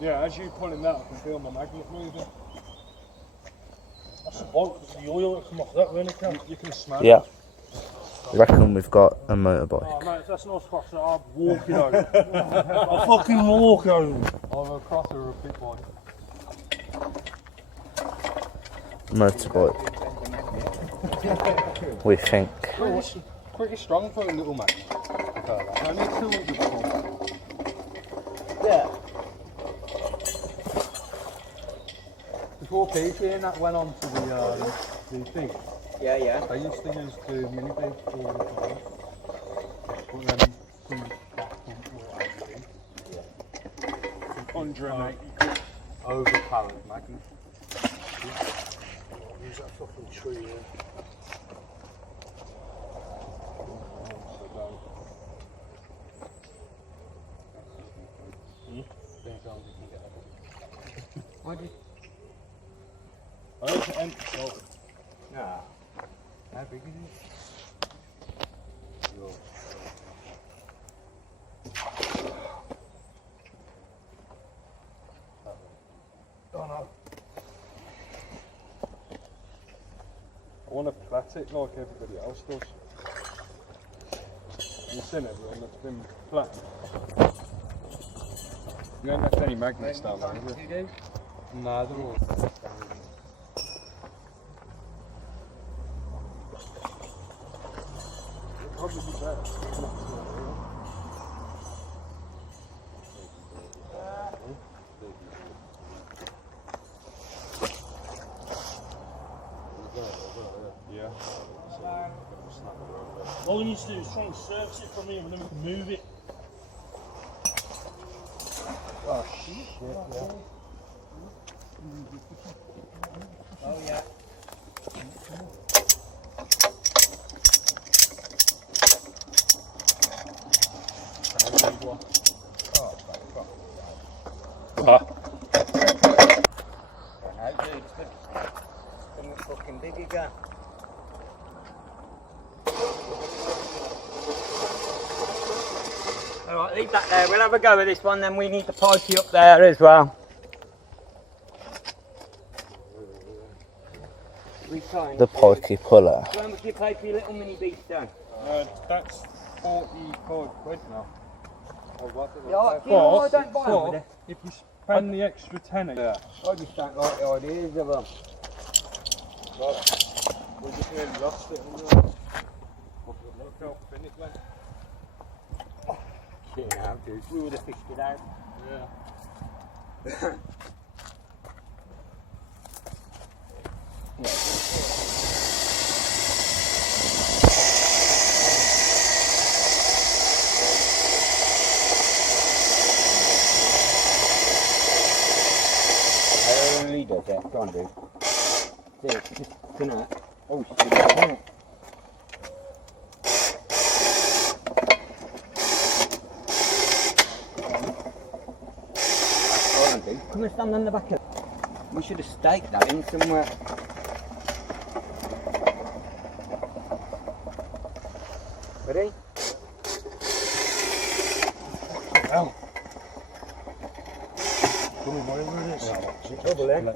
Yeah, as you pulling that, I can feel my magnet moving. That's the bolt, it's the oil that come off that, really, can You can smell Yeah. it. You reckon we've got a motorbike? Oh mate, if that's not cross, I'll walk it over. I'll fucking walk over. I'll cross or a big one. Motorbike. We think. Pretty strong for a little magnet. Only 200 pounds. Yeah. Before PT and that went on to the thing, Yeah, yeah. I used to use the mini big all the time. But then some back pump or 180 overpowered magnet. Use that fucking tree here. Why did... I also empty salt. Nah. How big is it? Oh no. I want to plat it like everybody else does. You've seen everyone that's been flat. You ain't left any magnets down there, have you? You do? Nah, they're all probably be better. Yeah. All we need to do is try and service it from here and then we can move it. Oh shit. Yeah. Oh yeah. Ah. No, dude, it's good. Something fucking big again. Alright, leave that there. We'll have a go with this one, then we need the pikey up there as well. The pikey puller. How much do you pay for your little mini beast down? That's 45 quid now. Or what is it? Yeah, I don't buy them with it. If you spend the extra tenner, I just don't like the ideas of them. we just nearly lost it. Look how thin it went. Yeah, dude. We would have fished it out. Yeah. Only does that. Go on, dude. See, just turn out. Oh shit, turn it. Go on, dude. Come and stand on the back of it. We should have staked that in somewhere. Ready? Hell. Whatever it is. Double in. I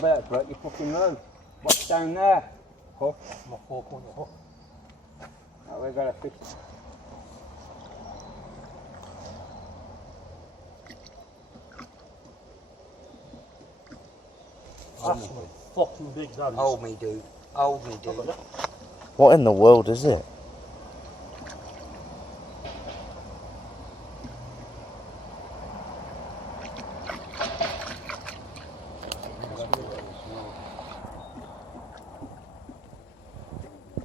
better break your fucking load. What's down there? My 4-point hook. Oh, we've got a fish. That's fucking big, that is. Hold me, dude. Hold me, dude. What in the world is it?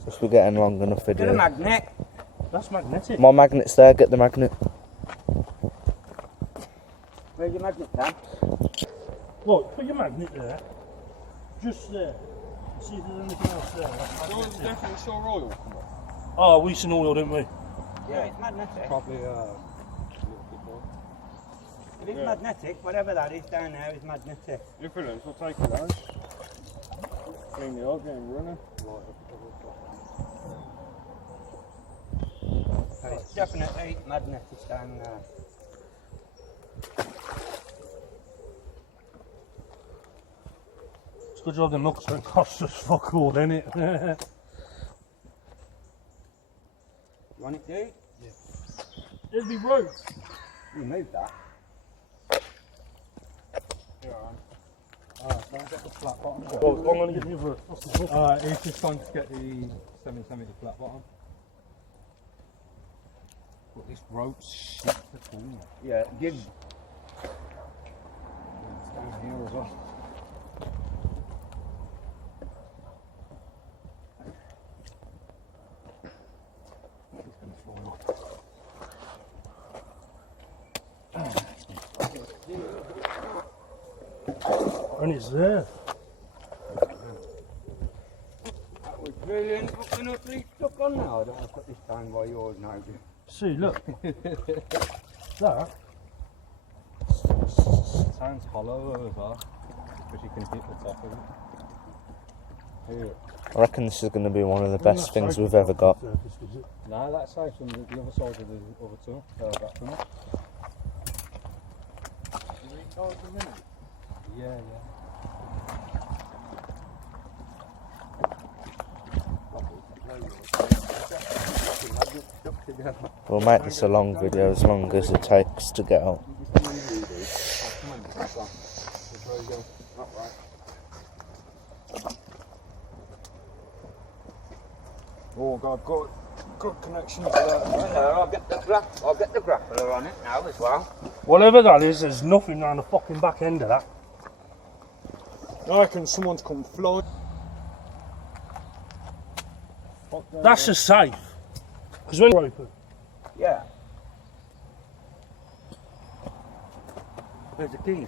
If we're getting long enough Get a video. magnet. That's magnetic. My magnet's there, get the magnet. Where's your magnet, Sam? Look, put your magnet there. Just there. See if there's anything else there. That's Well, magnetic. definitely saw oil come up. Oh, we seen oil, didn't we? Yeah, it's magnetic. Probably a little bit more. It is magnetic, whatever that is down there is magnetic. If it is, we'll take it out. Clean the oil, get him running. So it's definitely magnetic down there. It's a good job the nuts don't cost us fuck all, innit? Want it, dude? There's me rope. Remove that. Alright, so I've got the flat bottom. Well, I'm going to give you the what's the book? He's just trying to get the 770 flat bottom. But this rope's shit for cool. Yeah, give. It's down here as well. It's going to fall off. And it's there. That was brilliant. Fucking utterly stuck on now. I don't want to put this down by yours now. See, look. That. Sounds hollow as well, because you can hit the top of it. Here. I reckon this is going to be one of the best things we've ever got. No, that's safe from the other side of the other two. Back from it. Yeah. We'll make this a long video as long as it takes to get out. Oh God, good connection to that. I'll get the grappler on it now as well. Whatever that is, there's nothing around the fucking back end of that. I reckon someone's come fly. That's just safe. Because when you're open. Yeah. Where's the keys?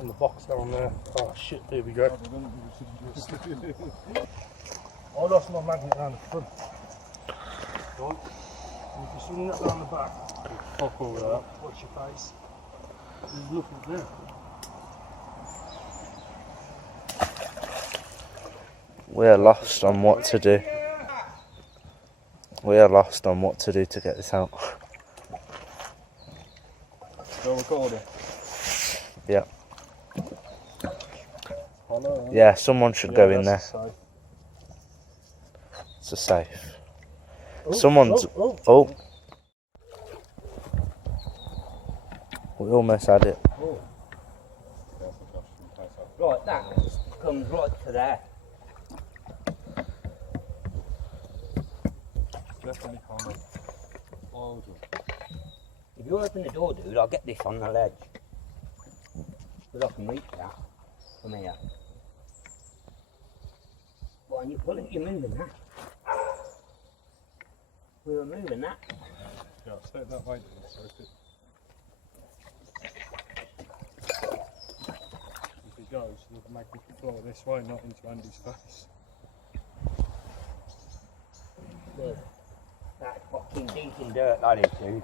In the box down there. Oh shit, there we go. I lost my magnet around the front. Right. And if you're swinging that down the back, Fuck all that. watch your face. There's nothing there. We're lost on what to do. We are lost on what to do to get this out. Still recording. Yeah. Hollow, Yeah, someone should go in there. that's safe. It's a safe. Oh, Someone's. Oh. We almost had it. Right, that comes right to there. Definitely hollow. Oh, If you open the door, dude, I'll get this on the ledge. Because I can reach that from here. But when you're moving that. We were moving that. yeah, stay that way. So if he goes, the magnet will flow this way, not into Andy's face. Look, that's fucking deep in dirt, that is, dude.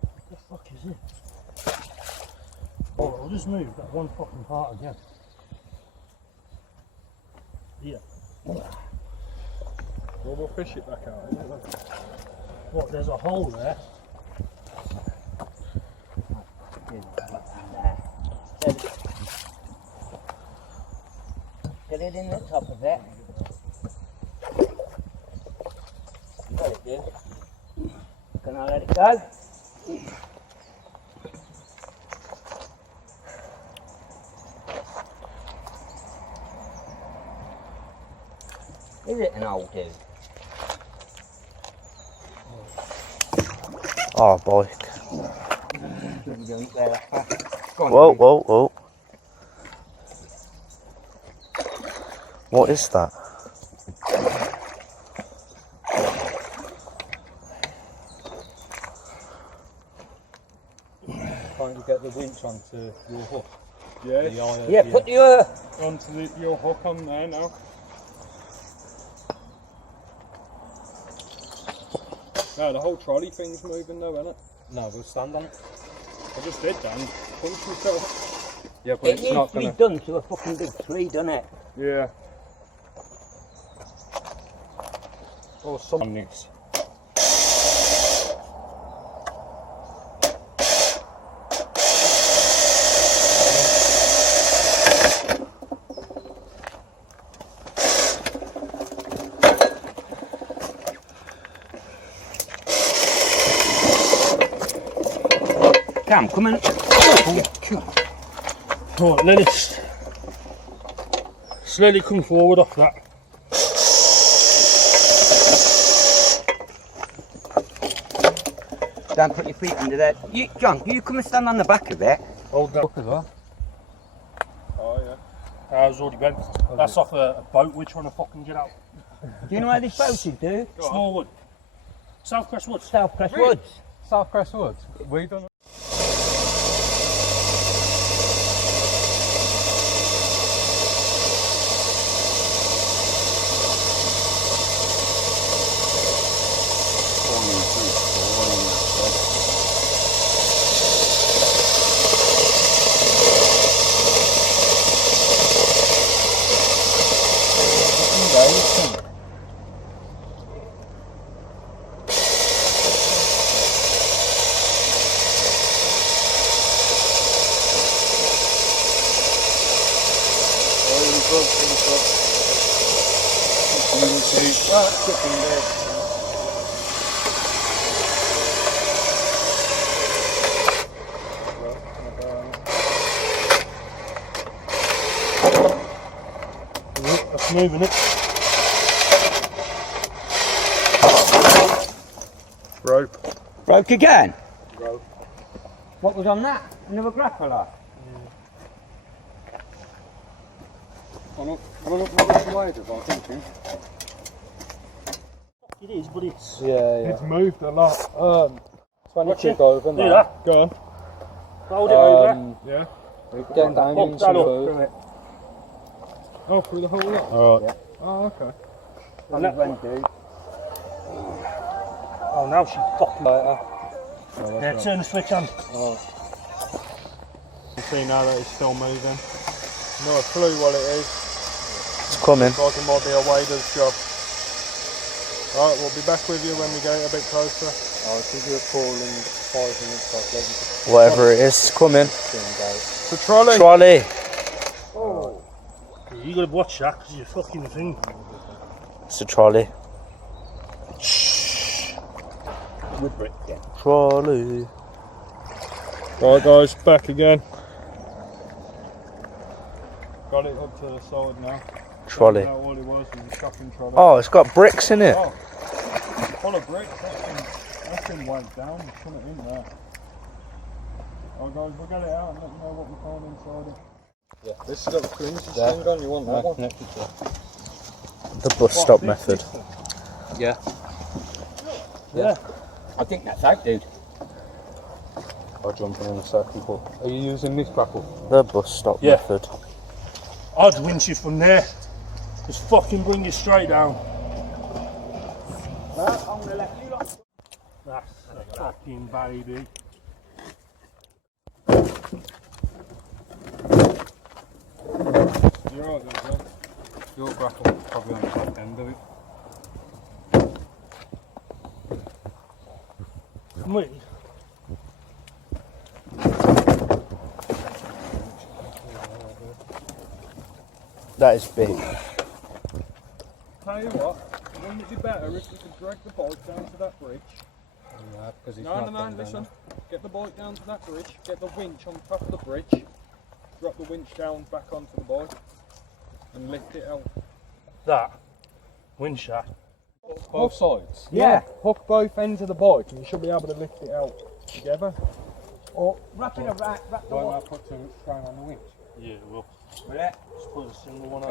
What the fuck is it? Oh, I'll just move that one fucking part again. Yeah. Well, we'll fish it back out. What, there's a hole there? Get it in the top of it. You got it, dude. Can I let it go? Is it an old dude? Oh, boy. Don't go that fast. Go on, Whoa, dude. whoa, whoa. What is that? Trying to get the winch onto your hook. Yes. Yeah, put your... Onto your hook on there now. No, the whole trolley thing's moving though, isn't it? No, we'll stand on it. I just did that and punched myself. Yeah, but It it's needs not to be gonna. done to a fucking big tree, doesn't it? Yeah. Or some on this. Cam, come in. Right, let it slowly come forward off that. Don't put your feet under there. You, John, you come and stand on the back of it. Hold that. Look as well. Oh yeah. I was already bent. That's off a boat. We're trying to fucking get out. Do you know where this boat is, dude? Smallwood. Southcrest Woods. Southcrest Really? Woods. Southcrest Woods. We don't. That's moving it. Rope. Broke again? Rope. What was on that? Another grappler? I don't know what the weight of, I think. It is, but it's. Yeah. It's moved a lot. Watch it. Over Do that. Go on. Hold it over. Yeah. Getting down in some food. Oh, through the whole lot? Alright. Yeah. Oh, okay. And that went, dude. Oh, now she fucking. Oh, Yeah, turn the switch on. Oh. You see now that it's still moving. No clue what it is. It's coming. Like it might be a wader's job. Alright, we'll be back with you when we get a bit closer. I'll give you a call in 5 minutes. Whatever it is, it's coming. It's a trolley. Trolley. Oh. You gotta watch that because you fucking thing. It's a trolley. With brick, yeah. Trolley. Right guys, back again. Got it up to the side now. Trolley. All it was a shopping trolley. Oh, it's got bricks in it. Oh, full of bricks. That's been wiped down. There's something in there. Oh guys, we'll get it out and let you know what we found inside it. Yeah, this has got the cleanest thing on. You want that one? The bus stop method. Yeah. Yeah. I think that's out, dude. I'll jump in a second. Are you using this grapple? The bus stop Yeah. method. I'd winch you from there. Just fucking bring you straight down. Well, I'm gonna let you lot. That's a fucking baby. You're right there, Joe. Your grapple probably on the top end of it. Me? That is big. Tell you what, wouldn't it be better if we could drag the bike down to that bridge? Yeah, because it's no, listen. Get the bike down to that bridge, get the winch on top of the bridge, drop the winch down back onto the bike, and lift it out. That? Winch that? Both sides? Yeah. Hook both ends of the bike and you should be able to lift it out together. Or wrap it around, wrap the Why one. not put two strain on the winch? Yeah, well. Will it? Just put a single one out.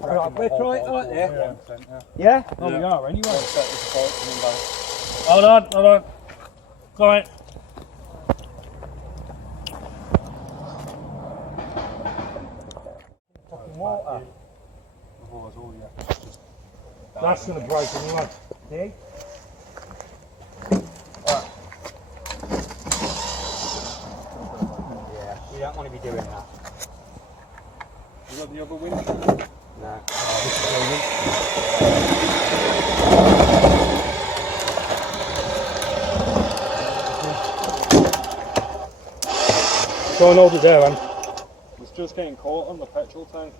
Alright, we'll try it like there. Yeah. Yeah? Oh, we are anyway. Hold on. Go on. Fucking water. That's gonna break anyway. See? don't want to be doing that. You got the other winch? No. Try and hold it there, man. It's just getting caught on the petrol tank.